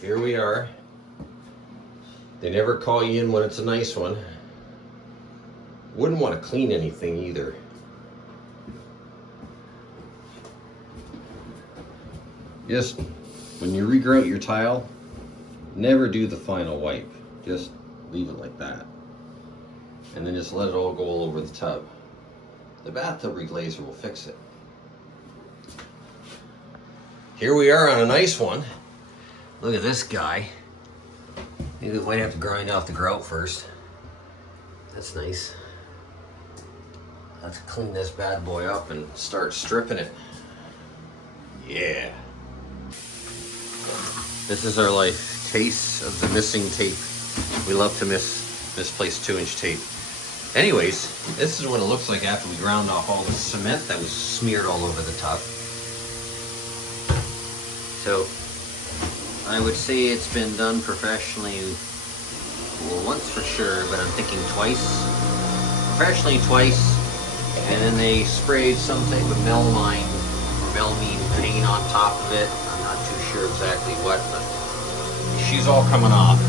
Here we are. They never call you in when it's a nice one. Wouldn't want to clean anything either. Just when you regrout your tile, never do the final wipe. Just leave it like that. And then just let it all go all over the tub. The bathtub reglazer will fix it. Here we are on a nice one. Look at this guy. Maybe we might have to grind off the grout first. That's nice. Let's clean this bad boy up and start stripping it. Yeah. This is our life. Case of the missing tape. We love to misplace 2-inch tape. Anyways, this is what it looks like after we ground off all the cement that was smeared all over the tub. So, I would say it's been done professionally, well, once for sure, but I'm thinking twice. Professionally twice, and then they sprayed some type of melamine or melamine paint on top of it. I'm not too sure exactly what, but she's all coming off.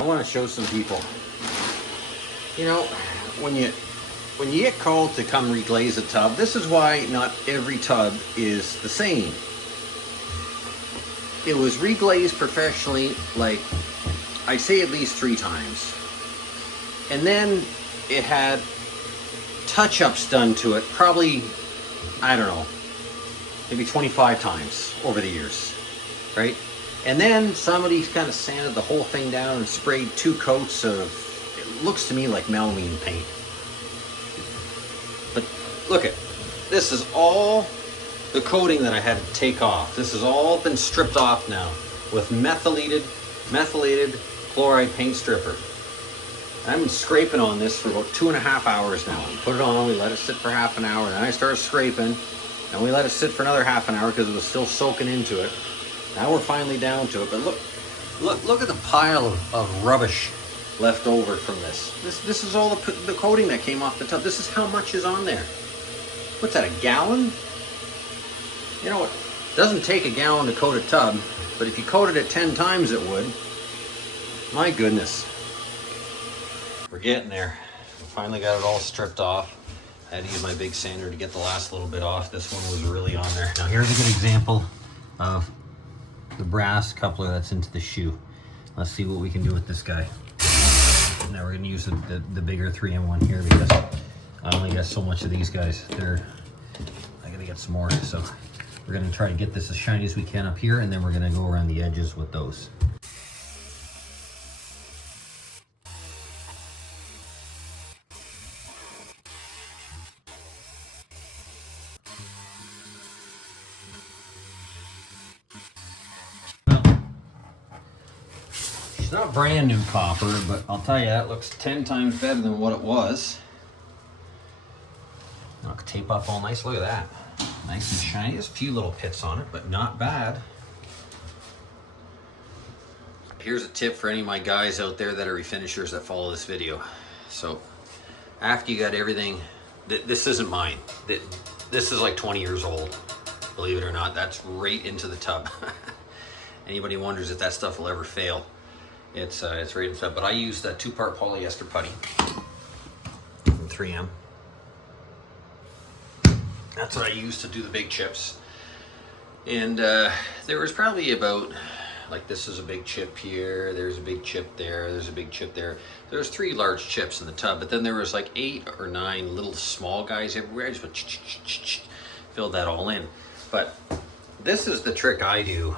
I want to show some people. You know, when you get called to come reglaze a tub, this is why not every tub is the same. It was reglazed professionally, like, I'd say at least 3 times. And then it had touch-ups done to it, probably, I don't know, maybe 25 times over the years, right? And then somebody kind of sanded the whole thing down and sprayed 2 coats of, it looks to me like melamine paint. But look at, this is all the coating that I had to take off. This has all been stripped off now with methylated chloride paint stripper. I've been scraping on this for about 2.5 hours now. We put it on, we let it sit for half an hour, then I started scraping, and we let it sit for another half an hour because it was still soaking into it. Now we're finally down to it, but look at the pile of rubbish left over from this. This is all the coating that came off the tub. This is how much is on there. What's that, a gallon? You know what? It doesn't take a gallon to coat a tub, but if you coated it 10 times, it would. My goodness. We're getting there. We finally got it all stripped off. I had to use my big sander to get the last little bit off. This one was really on there. Now here's a good example of the brass coupler that's into the shoe. Let's see what we can do with this guy. Now we're going to use the bigger 3M one here because I only got so much of these guys. I got to get some more. So we're going to try to get this as shiny as we can up here, and then we're going to go around the edges with those. It's not brand new copper, but I'll tell you, that looks 10 times better than what it was. I'll tape up all nice. Look at that. Nice and shiny. There's a few little pits on it, but not bad. Here's a tip for any of my guys out there that are refinishers that follow this video. So after you got everything, this isn't mine. This is like 20 years old. Believe it or not, that's right into the tub. Anybody wonders if that stuff will ever fail, it's right in the tub. But I used a 2-part polyester putty from 3M. That's what I used to do the big chips. And there was probably about, like, this is a big chip here, there's a big chip there, there's a big chip there. There's 3 large chips in the tub, but then there was like 8 or 9 little small guys everywhere. I just went filled that all in. But this is the trick I do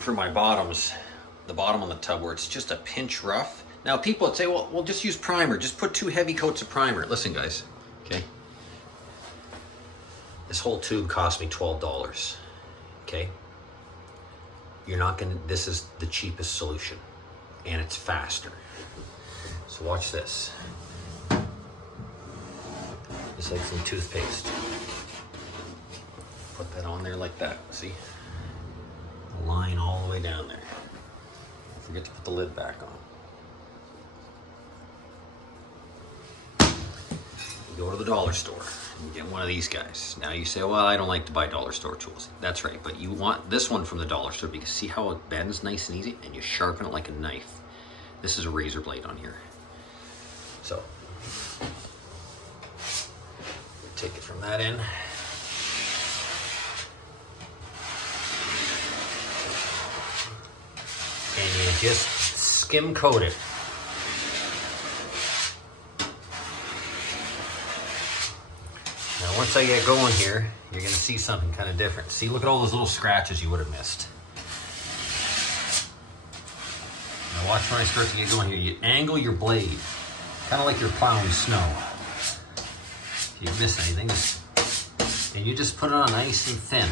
for my bottoms, the bottom on the tub where it's just a pinch rough. Now people would say, well, we'll just use primer, just put 2 heavy coats of primer. Listen guys, okay? This whole tube cost me $12, okay? You're not gonna, this is the cheapest solution and it's faster. So watch this. Just like some toothpaste. Put that on there like that, see? A line all the way down there. Don't forget to put the lid back on. You go to the dollar store and you get one of these guys. Now you say, well, I don't like to buy dollar store tools. That's right, but you want this one from the dollar store because see how it bends nice and easy, and you sharpen it like a knife. This is a razor blade on here. So, take it from that end. And you just skim coat it. Now once I get going here, you're gonna see something kind of different. See, look at all those little scratches you would have missed. Now watch when I start to get going here. You angle your blade, kind of like you're plowing snow. If you miss anything, and you just put it on nice and thin.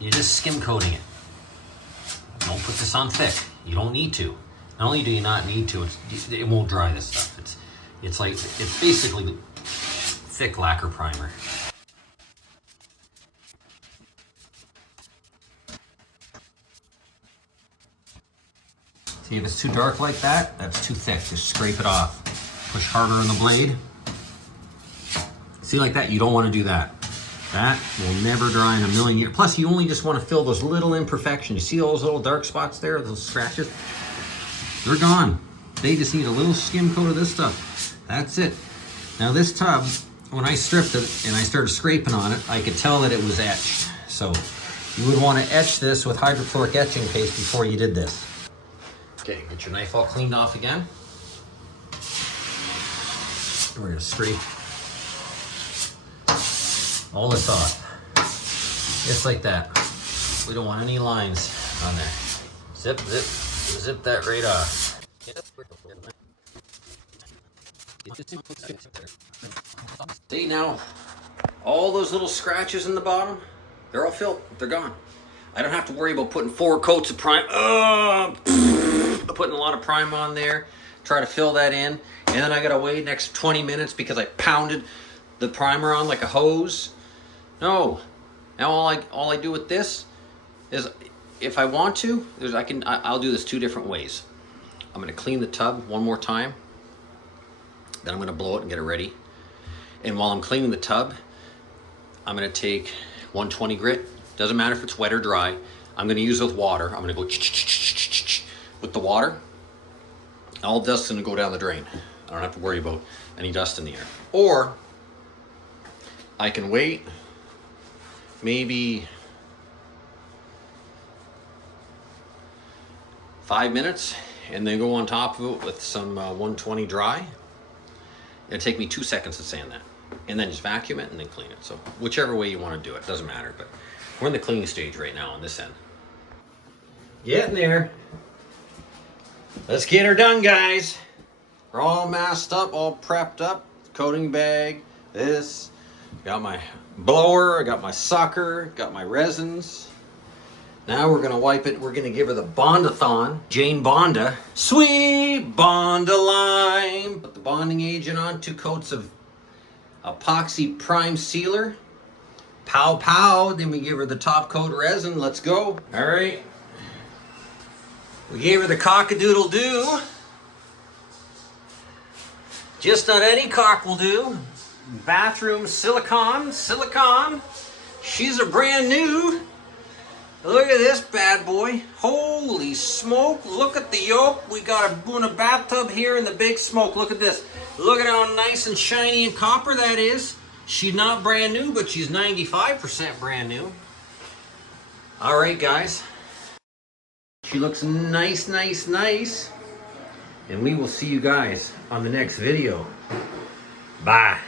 You're just skim coating it. Don't put this on thick. You don't need to. Not only do you not need to, it won't dry this stuff. It's basically thick lacquer primer. See, if it's too dark like that, that's too thick. Just scrape it off. Push harder on the blade. See, like that, you don't want to do that. That will never dry in a million years. Plus, you only just want to fill those little imperfections. You see all those little dark spots there, those scratches? They're gone. They just need a little skim coat of this stuff. That's it. Now this tub, when I stripped it and I started scraping on it, I could tell that it was etched. So you would want to etch this with hydrochloric etching paste before you did this. Okay, get your knife all cleaned off again. We're going to scrape all this off. Just like that. We don't want any lines on there. Zip, zip, zip that right off. See now, all those little scratches in the bottom, they're all filled, they're gone. I don't have to worry about putting 4 coats of prime, putting a lot of prime on there, try to fill that in, and then I gotta wait next 20 minutes because I pounded the primer on like a hose. No, now all I do with this is, if I want to, I'll do this 2 different ways. I'm gonna clean the tub one more time, then I'm gonna blow it and get it ready. And while I'm cleaning the tub, I'm gonna take 120 grit. Doesn't matter if it's wet or dry. I'm gonna use it with water. I'm gonna go with the water. All dust's gonna go down the drain. I don't have to worry about any dust in the air. Or I can wait maybe 5 minutes and then go on top of it with some 120 dry. It'll take me 2 seconds to sand that. And then just vacuum it and then clean it. So whichever way you want to do it, doesn't matter. But we're in the cleaning stage right now on this end. Getting there. Let's get her done, guys. We're all masked up, all prepped up. Coating bag, this. Got my blower, I got my sucker, got my resins. Now we're gonna wipe it. We're gonna give her the Bondathon, Jane Bonda. Sweet Bonda Lime. Put the bonding agent on, 2 coats of epoxy prime sealer. Pow pow, then we give her the top coat resin. Let's go. All right. We gave her the cock-a-doodle-doo. Just not any cock will do. Bathroom silicone. She's a brand new. Look at this bad boy. Holy smoke. Look at the yoke. We got a bathtub here in the big smoke. Look at this. Look at how nice and shiny and copper that is. She's not brand new, but she's 95% brand new. All right, guys. She looks nice, nice, nice. And we will see you guys on the next video. Bye.